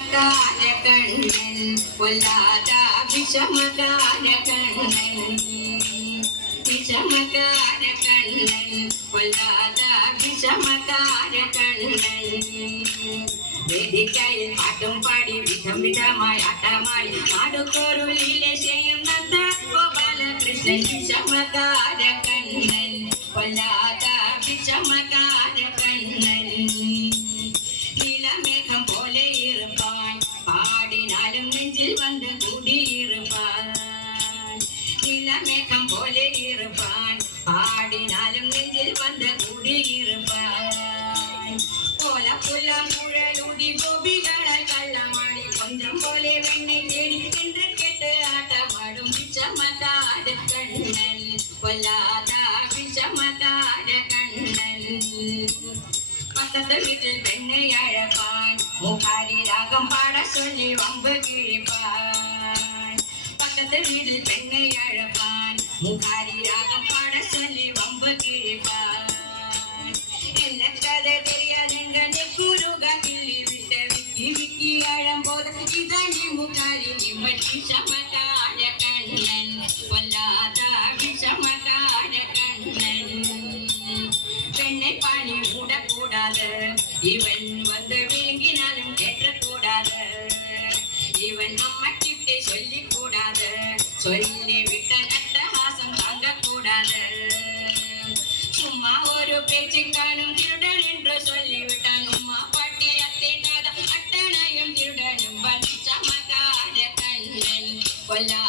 കാലകണ്ണൻ കൊല്ലാതാഭിഷമകാരകണ്ണൻ വിഷമകാരകണ്ണൻ കൊല്ലാതാഭിഷമകാരകണ്ണൻ വേദിക്കായി പാട്ടും പാടി വിധം വിധമായി ആട്ടമാടി നാടുക്കൊരുളിലെ ചെയ്യുന്ന ഗോപാലകൃഷ്ണൻ വിഷമകാരകണ്ണൻ കൊല്ലാ கண்ணன் கொல்லாதா விஷமதார கண்ணன் பக்கத்து வீட்டில் பெண்ணை அழைப்பான் முகாரி ராகம் பாட சொல்லி வம்பு கிழிப்பான் பக்கத்து வீட்டில் பெண்ணை அழைப்பான் முகாரி ராகம் பாட சொல்லி வம்பு கிழிப்பான் என்ன கதை தெரியாதென்ற நெக்குருக கிள்ளி விட்ட விக்கி விக்கி அழம்போது இதனி முகாரி நிம்மதி சமகார கண்ணன் கொல்லாத கூடாது இவன் வந்து விழுங்கினாலும் கேட்டக்கூடாது இவன் நம்ம கிட்டே சொல்லி கூடாது சொல்லி விட்ட நட்டஹாசம் தாங்க கூடாது சும்மா ஒரு பேச்சுக்கானும் திருடன் என்று சொல்லிவிட்டான். உம்மா பாட்டி அத்தேட்டாத அட்டனையும் திருடனும். பலிச்சமகாத கண்ணன். கொல்லா